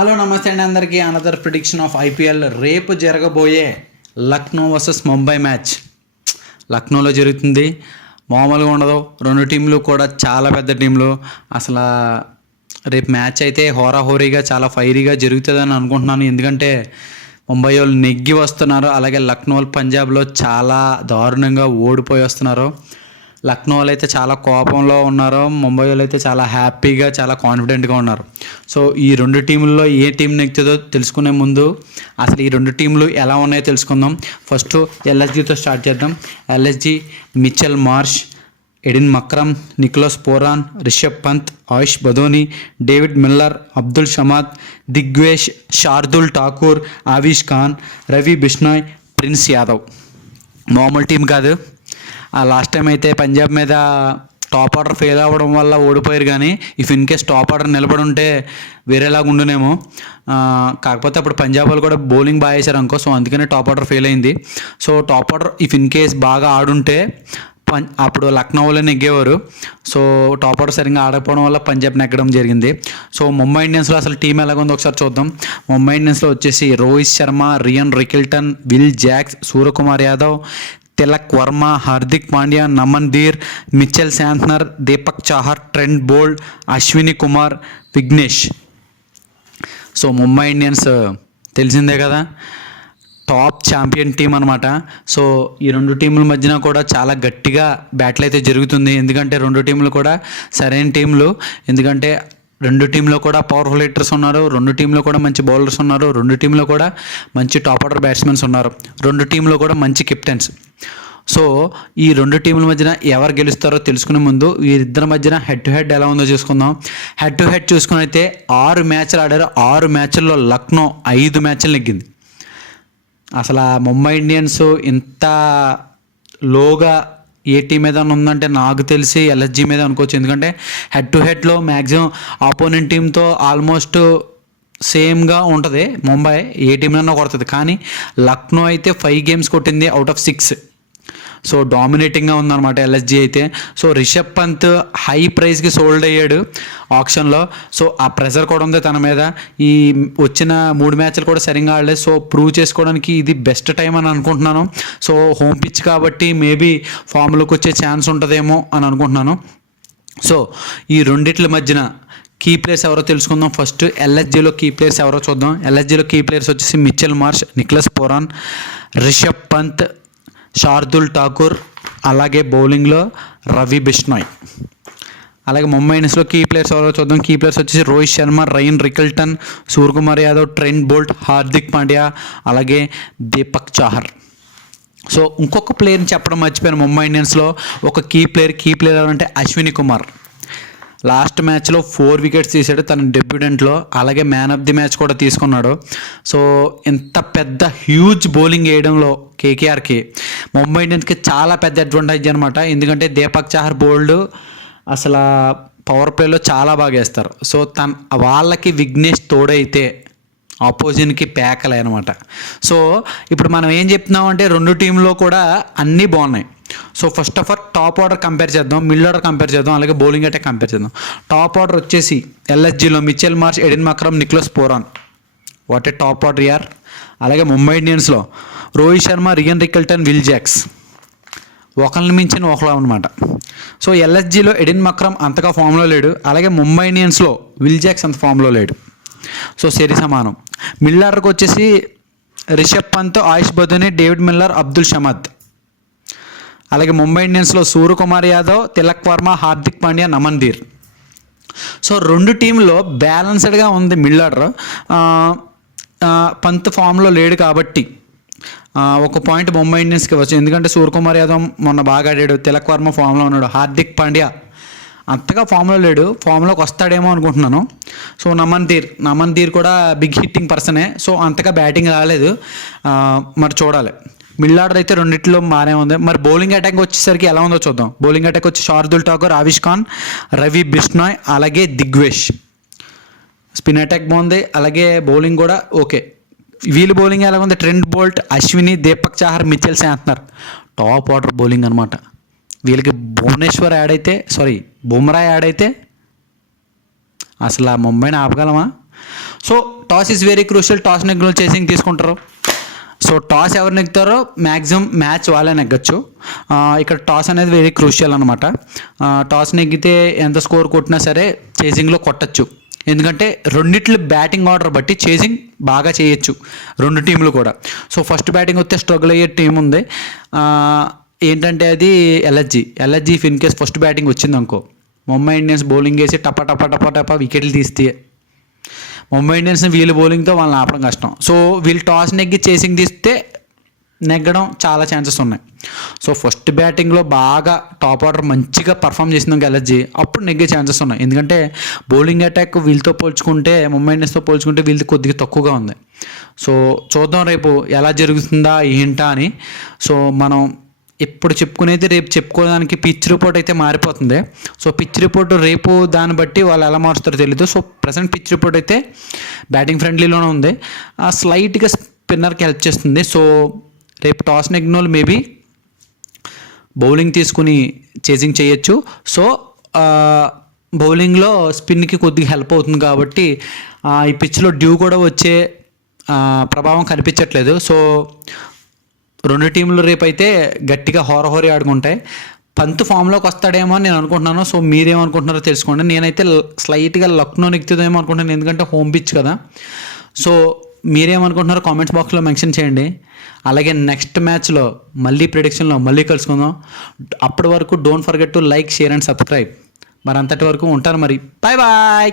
Hello నమస్తే అండి అందరికీ. Another prediction of IPL. రేపు జరగబోయే లక్నో వర్సెస్ ముంబై మ్యాచ్ లక్నోలో జరుగుతుంది. మామూలుగా ఉండదు. రెండు టీంలు కూడా చాలా పెద్ద టీంలు. అసలు రేపు మ్యాచ్ అయితే హోరాహోరీగా చాలా ఫైరీగా జరుగుతుందని అనుకుంటున్నాను. ఎందుకంటే ముంబై వాళ్ళు నెగ్గి వస్తున్నారు, అలాగే లక్నో వాళ్ళు పంజాబ్లో చాలా దారుణంగా ఓడిపోయి వస్తున్నారు. లక్నో వాళ్ళు అయితే చాలా కోపంలో ఉన్నారు, ముంబై వాళ్ళు అయితే చాలా హ్యాపీగా చాలా కాన్ఫిడెంట్గా ఉన్నారు. సో ఈ రెండు టీంల్లో ఏ టీం నెగ్గుతుందో తెలుసుకునే ముందు అసలు ఈ రెండు టీంలు ఎలా ఉన్నాయో తెలుసుకుందాం. ఫస్ట్ ఎల్ఎస్జీతో స్టార్ట్ చేద్దాం. LSG Mitchell Marsh, Aiden Markram, Nicholas Pooran, Rishabh Pant, Ayush Badoni, David Miller, Abdul Samad, Digvesh, Shardul Thakur, Avesh Khan, Ravi Bishnoi, Prince Yadav. మామూలు టీం కాదు. లాస్ట్ టైం అయితే పంజాబ్ మీద టాప్ ఆర్డర్ ఫెయిల్ అవ్వడం వల్ల ఓడిపోయారు. కానీ if in case top order నిలబడి ఉంటే వేరేలాగా ఉండునేమో. కాకపోతే అప్పుడు పంజాబ్ వాళ్ళు కూడా బౌలింగ్ బాగా వేశారు అనుకో, సో అందుకనే టాప్ ఆర్డర్ ఫెయిల్ అయింది. So top order if in case బాగా ఆడుంటే అప్పుడు లక్నో వాళ్ళే నెగ్గేవారు. సో టాప్ ఆర్డర్ సరిగ్గా ఆడకపోవడం వల్ల పంజాబ్ నెగ్గడం జరిగింది. సో ముంబై ఇండియన్స్లో అసలు టీం ఎలాగుందో ఒకసారి చూద్దాం. ముంబై ఇండియన్స్లో వచ్చేసి Rohit Sharma, Ryan Rickelton, Will Jacks, Suryakumar Yadav, Tilak Varma, Hardik Pandya, Naman Dhir, Mitchell Santner, Deepak Chahar, Trent Boult, Ashwani Kumar, Vignesh. So Mumbai Indians తెలిసిందే కదా, టాప్ ఛాంపియన్ టీం అనమాట. సో ఈ రెండు టీంల మధ్యన కూడా చాలా గట్టిగా బ్యాటిల్ అయితే జరుగుతుంది. ఎందుకంటే రెండు టీంలు కూడా సరైన టీంలు. ఎందుకంటే రెండు టీంలో కూడా పవర్ఫుల్ హిట్టర్స్ ఉన్నారు, రెండు టీంలో కూడా మంచి బౌలర్స్ ఉన్నారు, రెండు టీంలో కూడా మంచి టాప్ ఆర్డర్ బ్యాట్స్మెన్స్ ఉన్నారు, రెండు టీంలో కూడా మంచి కెప్టెన్స్. సో ఈ రెండు టీంల మధ్యన ఎవరు గెలుస్తారో తెలుసుకునే ముందు వీరిద్దరి మధ్యన హెడ్ టు హెడ్ ఎలా ఉందో చూసుకుందాం. హెడ్ టు హెడ్ చూసుకుని అయితే 6 మ్యాచ్లు ఆడారు. 6 మ్యాచ్ల్లో లక్నో 5 మ్యాచ్లు నెగ్గింది. అసలు ముంబై ఇండియన్స్ ఇంత లోగా ఏ టీం మీద ఉందంటే నాకు తెలిసి ఎల్ఎస్జీ మీద అనుకోవచ్చు. ఎందుకంటే హెడ్ టు హెడ్లో మ్యాక్సిమం ఆపోనెంట్ టీంతో ఆల్మోస్ట్ సేమ్గా ఉంటుంది. ముంబై ఏ టీంనైనా కొడుతుంది, కానీ లక్నో అయితే 5 గేమ్స్ కొట్టింది అవుట్ ఆఫ్ 6. సో డామినేటింగ్గా ఉందన్నమాట ఎల్ఎస్జీ అయితే. సో రిషబ్ పంత్ హై ప్రైస్కి సోల్డ్ అయ్యాడు ఆప్షన్లో. సో ఆ ప్రెషర్ కూడా ఉంది తన మీద. ఈ వచ్చిన 3 మ్యాచ్లు కూడా సరిగ్గా ఆడలేదు. సో ప్రూవ్ చేసుకోవడానికి ఇది బెస్ట్ టైం అని అనుకుంటున్నాను. సో హోమ్ పిచ్ కాబట్టి మేబీ ఫామ్లోకి వచ్చే ఛాన్స్ ఉంటుందేమో అని అనుకుంటున్నాను. సో ఈ రెండిట్ల మధ్యన కీ ప్లేయర్స్ ఎవరో తెలుసుకుందాం. ఫస్ట్ ఎల్ఎస్జీలో కీ ప్లేయర్స్ ఎవరో చూద్దాం. ఎల్ఎస్జీలో కీ ప్లేయర్స్ వచ్చేసి Mitchell Marsh, Nicholas Pooran, Rishabh Pant, Shardul Thakur, అలాగే బౌలింగ్లో రవి బిష్నాయ్. అలాగే ముంబై ఇండియన్స్లో కీ ప్లేయర్స్ ఎవరో చూద్దాం. కీ ప్లేయర్స్ వచ్చేసి Rohit Sharma, Ryan Rickelton, Suryakumar Yadav, Trent Boult, Hardik Pandya, అలాగే దీపక్ చాహర్. సో ఇంకొక ప్లేయర్ని చెప్పడం మర్చిపోయాను. ముంబై ఇండియన్స్లో ఒక కీ ప్లేయర్ అంటే అశ్విని కుమార్. లాస్ట్ మ్యాచ్లో 4 వికెట్స్ తీసాడు తన డెబ్యూటెంట్లో. అలాగే మ్యాన్ ఆఫ్ ది మ్యాచ్ కూడా తీసుకున్నాడు. సో ఇంత పెద్ద హ్యూజ్ బౌలింగ్ వేయడంలో కేకేఆర్కి ముంబై ఇండియన్స్కి చాలా పెద్ద అడ్వాంటేజ్ అనమాట. ఎందుకంటే దీపక్ చాహర్ బౌల్డ్ అసలు పవర్ ప్లేలో చాలా బాగా వేస్తారు. సో వాళ్ళకి విఘ్నేష్ తోడైతే ఆపోజిట్కి ప్యాకలే అనమాట. సో ఇప్పుడు మనం ఏం చెప్తున్నామంటే రెండు టీంలో కూడా అన్నీ బాగున్నాయి. So first of all top order compare చేద్దాం, మిడిల్ ఆర్డర్ కంపేర్ చేద్దాం, అలాగే బౌలింగ్ అటాక్ కంపేర్ చేద్దాం. టాప్ ఆర్డర్ వచ్చేసి ఎల్ఎస్జీలో Mitchell Marsh, Aiden Markram, Nicholas Pooran. What a top order యార్. అలాగే ముంబై ఇండియన్స్లో Rohit Sharma, Ryan Rickelton, Will Jacks. ఒకరిని మించిన ఒకరు అనమాట. సో ఎల్ఎస్జీలో ఎడిన్ మక్రమ్ అంతగా ఫామ్లో లేడు, అలాగే ముంబై ఇండియన్స్లో విల్ జాక్స్ అంత ఫామ్లో లేడు. సో సరి సమానం. మిడిల్ ఆర్డర్కి వచ్చేసి రిషబ్ పంత్, ఆయుష్ బదోని, డేవిడ్ మిల్లర్, అబ్దుల్ షమాద్. అలాగే ముంబై ఇండియన్స్లో సూర్యకుమార్ యాదవ్, తిలక్ వర్మ, హార్దిక్ పాండ్యా, నమన్ ధీర్. సో రెండు టీంలో బ్యాలెన్స్డ్గా ఉంది మిడిల్ ఆర్డర్. పంత్ ఫామ్లో లేడు కాబట్టి ఒక పాయింట్ ముంబై ఇండియన్స్కి వచ్చు. ఎందుకంటే సూర్యకుమార్ యాదవ్ మొన్న బాగా ఆడాడు, తిలక్ వర్మ ఫామ్లో ఉన్నాడు, హార్దిక్ పాండ్యా అంతగా ఫామ్లో లేడు, ఫామ్లోకి వస్తాడేమో అనుకుంటున్నాను. సో నమన్ ధీర్ కూడా బిగ్ హిట్టింగ్ పర్సనే. సో అంతగా బ్యాటింగ్ రాలేదు, మరి చూడాలి. మిడిల్ ఆర్డర్ అయితే రెండిట్లో బాగానే ఉంది. మరి బౌలింగ్ అటాక్ వచ్చేసరికి ఎలా ఉందో చూద్దాం. బౌలింగ్ అటాక్ వచ్చి శార్దుల్ ఠాకూర్, ఆవిష్ ఖాన్, రవి బిష్నాయ్, అలాగే దిగ్వేష్. స్పిన్ అటాక్ బాగుంది, అలాగే బౌలింగ్ కూడా ఓకే. వీళ్ళ బౌలింగ్ ఎలా ఉంది, Trent Boult, Ashwani, Deepak Chahar, Mitchell Santner. Top order bowling అనమాట. వీళ్ళకి బుమ్రా యాడ్ అయితే అసలు ఆ ముంబైని ఆపగలమా? So toss is very crucial. Toss నెగ్గిన చేసింగ్ తీసుకుంటారు. సో టాస్ ఎవరు నెగ్గుతారో మ్యాక్సిమం మ్యాచ్ వాళ్ళే నెగ్గచ్చు. ఇక్కడ టాస్ అనేది వెరీ క్రూషియల్ అనమాట. టాస్ నెగ్గితే ఎంత స్కోర్ కొట్టినా సరే చేసింగ్లో కొట్టచ్చు. ఎందుకంటే రెండిట్లు బ్యాటింగ్ ఆర్డర్ బట్టి చేసింగ్ బాగా చేయొచ్చు రెండు టీంలు కూడా. సో ఫస్ట్ బ్యాటింగ్ వస్తే స్ట్రగుల్ అయ్యే టీం ఉంది. ఏంటంటే అది LSG if in case first batting వచ్చింది అనుకో, ముంబై ఇండియన్స్ బౌలింగ్ వేసి టపా టపా టపా టపా వికెట్లు తీస్తే ముంబై ఇండియన్స్ వీళ్ళు బౌలింగ్తో వాళ్ళని ఆపడం కష్టం. సో వీళ్ళు టాస్ నెగ్గి చేసింగ్ తీస్తే నెగ్గడం చాలా ఛాన్సెస్ ఉన్నాయి. సో ఫస్ట్ బ్యాటింగ్లో బాగా టాప్ ఆర్డర్ మంచిగా పర్ఫామ్ చేసిందాక ఎల్ఎస్జీ అప్పుడు నెగ్గే ఛాన్సెస్ ఉన్నాయి. ఎందుకంటే బౌలింగ్ అటాక్ వీళ్ళతో పోల్చుకుంటే ముంబై ఇండియన్స్తో పోల్చుకుంటే వీళ్ళది కొద్దిగా తక్కువగా ఉంది. సో చూద్దాం రేపు ఎలా జరుగుతుందా ఏంటా అని. సో మనం ఇప్పుడు చెప్పుకునేది రేపు చెప్పుకోవడానికి పిచ్ రిపోర్ట్ అయితే మారిపోతుంది. సో పిచ్ రిపోర్ట్ రేపు దాన్ని బట్టి వాళ్ళు ఎలా మారుస్తారో తెలీదు. సో ప్రజెంట్ పిచ్ రిపోర్ట్ అయితే బ్యాటింగ్ ఫ్రెండ్లీలోనే ఉంది. స్లైట్గా స్పిన్నర్కి హెల్ప్ చేస్తుంది. సో రేపు టాస్ నెగ్గిన వాళ్ళు మేబీ బౌలింగ్ తీసుకుని చేసింగ్ చేయొచ్చు. సో బౌలింగ్లో స్పిన్కి కొద్దిగా హెల్ప్ అవుతుంది కాబట్టి ఈ పిచ్లో డ్యూ కూడా వచ్చే ప్రభావం కనిపించట్లేదు. సో రెండు టీంలు రేపైతే గట్టిగా హోరహోరీ ఆడుకుంటాయి. పంత్ ఫామ్లోకి వస్తాడేమో అని నేను అనుకుంటున్నాను. సో మీరేమనుకుంటున్నారో తెలుసుకోండి. నేనైతే స్లైట్గా లక్నో నెగ్గుతుందేమో అనుకుంటున్నాను, ఎందుకంటే హోమ్ పిచ్ కదా. సో మీరేమనుకుంటున్నారో కామెంట్స్ బాక్స్లో మెన్షన్ చేయండి. అలాగే నెక్స్ట్ మ్యాచ్లో మళ్ళీ ప్రిడిక్షన్లో మళ్ళీ కలుసుకుందాం. అప్పటి వరకు don't forget to like, share and subscribe. మరి అంతటి వరకు ఉంటాను. మరి బాయ్ బాయ్.